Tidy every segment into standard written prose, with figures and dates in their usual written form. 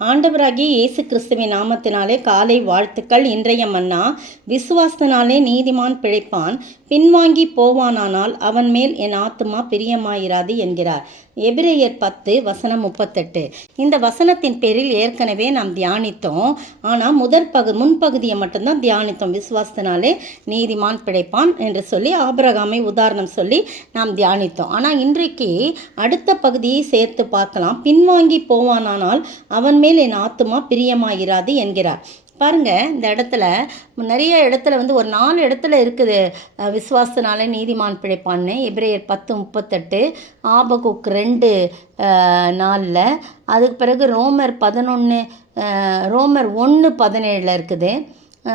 ஆண்டவராகிய இயேசு கிறிஸ்துவின் நாமத்தினாலே காலை வாழ்த்துக்கள். இன்றைய மன்னா, விசுவாசத்தினாலே நீதிமான் பிழைப்பான், பின்வாங்கி போவானானால் அவன் மேல் என் ஆத்துமா பிரியமாயிராது என்கிறார். எபிரேயர் 10 வசனம் 38. இந்த வசனத்தின் பேரில் ஏற்கனவே நாம் தியானித்தோம். ஆனால் முன்பகுதியை மட்டும்தான் தியானித்தோம். விசுவாசத்தினாலே நீதிமான் பிழைப்பான் என்று சொல்லி ஆபிரகாமை உதாரணம் சொல்லி நாம் தியானித்தோம். ஆனால் இன்றைக்கு அடுத்த பகுதியை சேர்த்து பார்க்கலாம். பின்வாங்கி போவானானால் அவன் மேல் என் ஆத்துமா பிரியமாயிராது என்கிறார். பாருங்க, இந்த இடத்துல நிறைய இடத்துல ஒரு 4 இடத்துல இருக்குது விசுவாசத்தினால நீதிமான் பிழைப்பான்னு. எபிரேயர் 10:38, ஆபகுக் 2:4, அதுக்கு பிறகு ரோமர் 1:17 இருக்குது.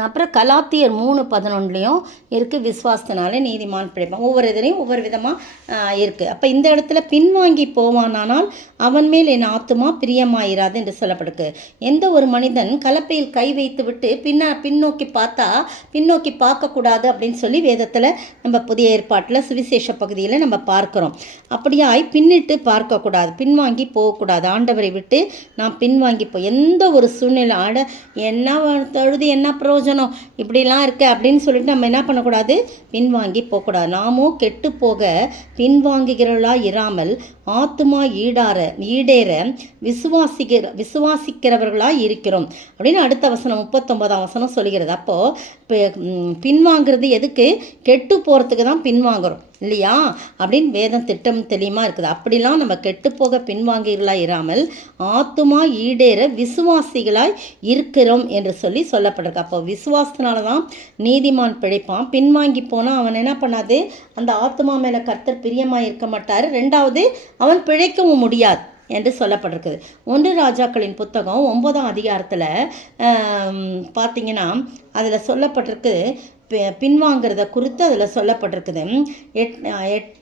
அப்புறம் கலாத்தியர் 3:11 இருக்குது. விசுவாசத்தினால நீதிமான் பிழைப்பான். ஒவ்வொரு இதுலேயும் ஒவ்வொரு விதமாக இருக்குது. அப்போ இந்த இடத்துல பின்வாங்கி போவானானால் அவன் மேல் என் ஆத்துமா பிரியமாயிராது என்று சொல்லப்படுது. எந்த ஒரு மனிதன் கலப்பையில் கை வைத்து விட்டு பின்னோக்கி பார்க்கக்கூடாது அப்படின்னு சொல்லி வேதத்தில் நம்ம புதிய ஏற்பாட்டில் சுவிசேஷ பகுதியில் நம்ம பார்க்குறோம். அப்படியாய் பின்னிட்டு பார்க்கக்கூடாது, பின்வாங்கி போகக்கூடாது. ஆண்டவரை விட்டு நாம் பின்வாங்கி எந்த ஒரு சூழ்நிலை என்ன தொழுது என்ன பிரயோஜனம் இப்படிலாம் இருக்கு அப்படின்னு சொல்லிட்டு நம்ம என்ன பண்ணக்கூடாது, பின்வாங்கி போகக்கூடாது. நாமும் கெட்டு போக பின்வாங்குகிறவர்களா இராமல் ஆத்துமா ஈடேற விசுவாசிக்கிறவர்களாக இருக்கிறோம் அப்படின்னு அடுத்த வசனம் 39ஆம் வசனம் சொல்கிறது. அப்போது பின்வாங்கிறது எதுக்கு? கெட்டு போகிறதுக்கு தான் பின்வாங்குறோம் இல்லையா அப்படின்னு வேதம் திட்டம் தெளிவாக இருக்குது. அப்படிலாம் நம்ம கெட்டு போக பின்வாங்கிகளாக இராமல் ஆத்துமா ஈடேற விசுவாசிகளாய் இருக்கிறோம் என்று சொல்லப்பட்டிருக்கு. அப்போ விசுவாசத்தினால தான் நீதிமான் பிழைப்பான். பின்வாங்கி போனால் அவன் என்ன பண்ணாது, அந்த ஆத்துமா மேலே கர்த்தர் பிரியமாக இருக்க மாட்டார். 2வது, அவன் பிழைக்கவும் முடியாது என்று சொல்லப்பட்டிருக்குது. 1 ராஜாக்களின் புத்தகம் 9ஆம் அதிகாரத்தில் பார்த்தீங்கன்னா அதில் சொல்லப்பட்டிருக்கு, பின்வாங்கிறத குறித்து அதில் சொல்லப்பட்டிருக்குது.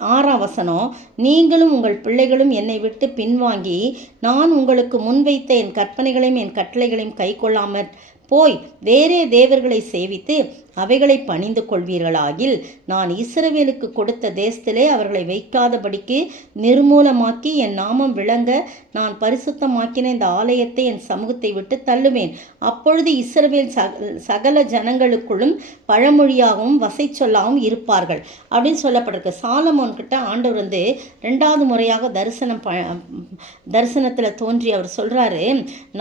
6ஆம் வசனம், நீங்களும் உங்கள் பிள்ளைகளும் என்னை விட்டு பின்வாங்கி நான் உங்களுக்கு முன்வைத்த என் கற்பனைகளையும் என் கட்டளைகளையும் கை கொள்ளாமல் போய் வேறே தேவர்களை சேவித்து அவைகளை பணிந்து கொள்வீர்களாகில் நான் இஸ்ரவேலுக்கு கொடுத்த தேசத்திலே அவர்களை வைக்காதபடிக்கு நிர்மூலமாக்கி என் நாமம் விளங்க நான் பரிசுத்தமாக்கின இந்த ஆலயத்தை என் சமூகத்தை விட்டு தள்ளுவேன். அப்பொழுது இஸ்ரவேல் சகல ஜனங்களுக்குள்ளும் பழமொழியாகவும் வசை சொல்லாகவும் இருப்பார்கள் அப்படின்னு சொல்லப்பட்டிருக்கு. சாலமோன் கிட்ட ஆண்டவர் 2வது முறையாக தரிசனத்தில் தோன்றி அவர் சொல்கிறாரு,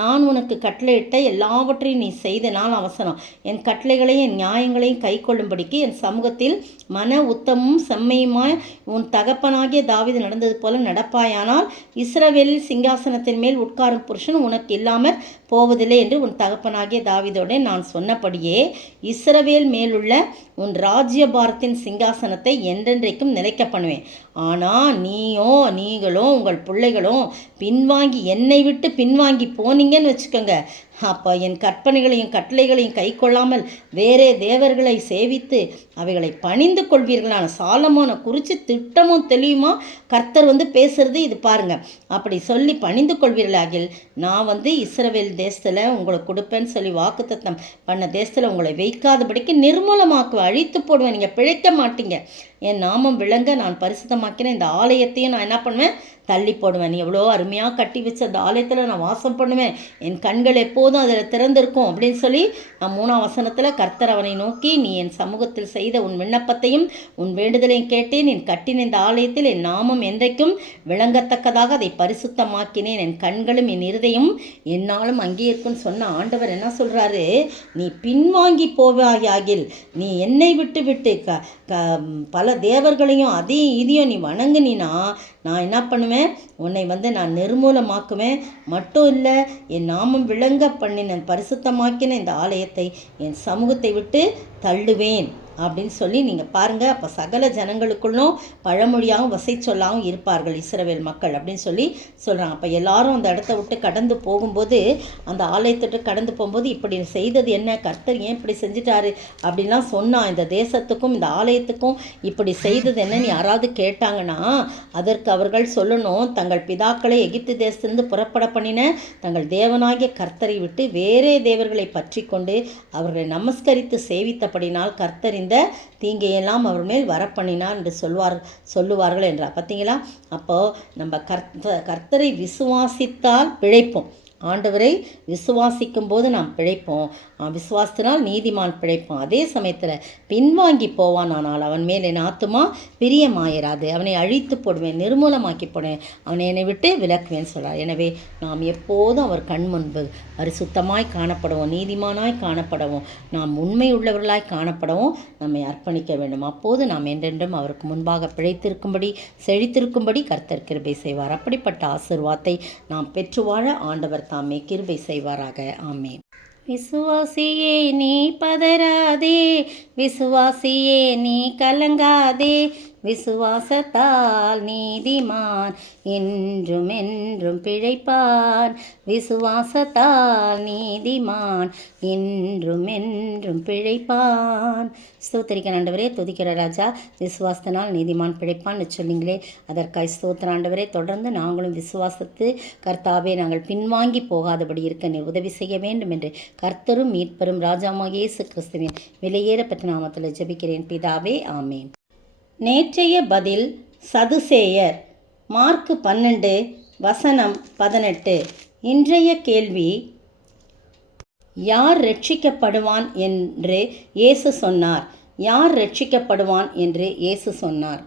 நான் உனக்கு கட்டளையிட்ட எல்லாவற்றையும் நீ செய்த நாள் அவசரம் என் கட்டளைகளையும் என் நியாயங்களையும் கை கொள்ளும்படிக்கு என் சமூகத்தில் மன உத்தமும் செம்மையுமாய் உன் தகப்பனாகிய தாவீது நடந்தது போல நடப்பாயானால் இஸ்ரவேலில் சிங்காசனத்தின் மேல் உட்காரும் புருஷன் உனக்கு இல்லாமற் போவதில்லை என்று உன் தகப்பனாகிய தாவீதோடு நான் சொன்னபடியே இஸ்ரவேல் மேலுள்ள உன் ராஜ்யபாரத்தின் சிங்காசனத்தை என்றென்றைக்கும் நிலைக்க பண்ணுவேன். ஆனால் நீங்களும் உங்கள் பிள்ளைகளும் பின்வாங்கி என்னை விட்டு பின்வாங்கி போனீங்கன்னு வச்சுக்கோங்க, அப்போ என் கற்பனைகளையும் கட்டளைகளையும் கை கொள்ளாமல் வேறே தேவர்களை சேவித்து அவைகளை பணிந்து கொள்வீர்களான. சாலமோனை குறித்து திட்டமும் தெளிவுமா கர்த்தர் பேசுறது இது பாருங்க. அப்படி சொல்லி பணிந்து கொள்வீர்களாகில் நான் இஸ்ரவேல் தேசத்தில் உங்களுக்கு கொடுப்பேன்னு சொல்லி வாக்குத்தத்தம் பண்ண தேசத்தில் உங்களை வைக்காதபடிக்கு நிர்மூலமாக்குவேன், அழித்து போடுவேன், நீங்கள் பிழைக்க மாட்டீங்க. என் நாமம் விளங்க நான் பரிசுத்தமாக்கின இந்த ஆலயத்தையும் நான் என்ன பண்ணுவேன், தள்ளி போடுவேன். நீ எவ்வளோ அருமையாக கட்டி வச்ச அந்த ஆலயத்தில் நான் வாசம் பண்ணுவேன், என் கண்கள் எப்போதும் அதில் திறந்திருக்கும் அப்படின்னு சொல்லி நான் 3ஆம் வசனத்தில் கர்த்தர் அவனை நோக்கி, நீ என் சமூகத்தில் செய்த உன் விண்ணப்பத்தையும் உன் வேண்டுதலையும் கேட்டேன், என் கட்டின இந்த ஆலயத்தில் என் நாமம் என்றைக்கும் விளங்கத்தக்கதாக அதை பரிசுத்தமாக்கினேன், என் கண்களும் என் இருதயம் என்னாலும் அங்கே இருக்குன்னு சொன்ன ஆண்டவர் என்ன சொல்கிறாரு, நீ பின்வாங்கி போவாயாகில் நீ என்னை விட்டு பல தேவர்களையும் இதையும் நீ வணங்குனா நான் என்ன பண்ணுவேன், உன்னை நான் நிர்மூலமாக்குவேன். மட்டும் இல்லை, என் நாமம் விளங்க பண்ணின பரிசுத்தமாக்கின இந்த ஆலயத்தை என் சமூகத்தை விட்டு தள்ளுவேன் அப்படின்னு சொல்லி நீங்கள் பாருங்கள். அப்போ சகல ஜனங்களுக்குள்ளும் பழமொழியாகவும் வசை சொல்லாகவும் இருப்பார்கள் இஸ்ரவேல் மக்கள் அப்படின்னு சொல்லி சொல்கிறாங்க. அப்போ எல்லாரும் அந்த இடத்த விட்டு கடந்து போகும்போது, அந்த ஆலயத்தை கடந்து போகும்போது இப்படி செய்தது என்ன, கர்த்தர் ஏன் இப்படி செஞ்சிட்டாரு அப்படின்லாம் சொன்னால், இந்த தேசத்துக்கும் இந்த ஆலயத்துக்கும் இப்படி செய்தது என்னன்னு யாராவது கேட்டாங்கன்னா அதற்கு அவர்கள் சொல்லணும், தங்கள் பிதாக்களை எகிப்து தேசத்திலிருந்து புறப்பட பண்ணின தங்கள் தேவனாகிய கர்த்தரை விட்டு வேறே தேவர்களை பற்றி கொண்டு அவர்களை நமஸ்கரித்து சேவித்தபடினால் கர்த்தர் இந்த தீங்கையெல்லாம் அவர் மேல் வரப்பண்ணினார் என்று சொல்லுவார்கள் என்றார். பார்த்தீங்களா? அப்போது நம்ம கர்த்தரை விசுவாசித்தால் பிழைப்போம். ஆண்டவரை விசுவாசிக்கும் போது நாம் பிழைப்போம். விசுவாசத்தினால் நீதிமான் பிழைப்போம். அதே சமயத்தில் பின்வாங்கி போவான், ஆனால் அவன் மேல் என் ஆத்துமா பிரியமாயிராது. அவனை அழித்து போடுவேன், நிர்மூலமாக்கி போடுவேன், அவனை என்னை விட்டு விலக்குவேன் சொல்கிறார். எனவே நாம் எப்போதும் அவர் கண் முன்பு பரிசுத்தமாய் காணப்படவும், நீதிமானாய் காணப்படவும், நாம் உண்மை உள்ளவர்களாய் காணப்படவும் நம்மை அர்ப்பணிக்க வேண்டும். அப்போது நாம் என்றென்றும் அவருக்கு முன்பாக பிழைத்திருக்கும்படி, செழித்திருக்கும்படி கர்த்தர் கிருபை செய்வார். அப்படிப்பட்ட ஆசீர்வாதத்தை நாம் பெற்று வாழ ஆண்டவர் தாமே கிருபை செய்வாராக. ஆமென். விசுவாசியே நீ பதறாதே, விசுவாசியே நீ கலங்காதே, விசுவாசத்தால் நீதிமான் என்றும் என்றும் பிழைப்பான். விசுவாசத்தால் நீதிமான் என்றும் என்றும் பிழைப்பான். ஸ்தோத்திரிக்கிற ஆண்டவரே, துதிக்கிற ராஜா, விசுவாசத்தினால் நீதிமான் பிழைப்பான்னு சொன்னீங்களே, அதற்காய் ஸ்தோத்திர ஆண்டவரே. தொடர்ந்து நாங்களும் விசுவாசத்து கர்த்தாவே நாங்கள் பின்வாங்கி போகாதபடி இருக்க நீர் உதவி செய்ய வேண்டும் என்று கர்த்தரும் மீட்பரும் ராஜாவாகிய இயேசு கிறிஸ்துவின் விலையேறப்பட்ட நாமத்தில் ஜெபிக்கிறேன் பிதாவே, ஆமேன். நேற்றைய பதில் சதுசேயர். மார்க்கு 12:18. இன்றைய கேள்வி, யார் ரட்சிக்கப்படுவான் என்று இயேசு சொன்னார்? யார் ரட்சிக்கப்படுவான் என்று இயேசு சொன்னார்?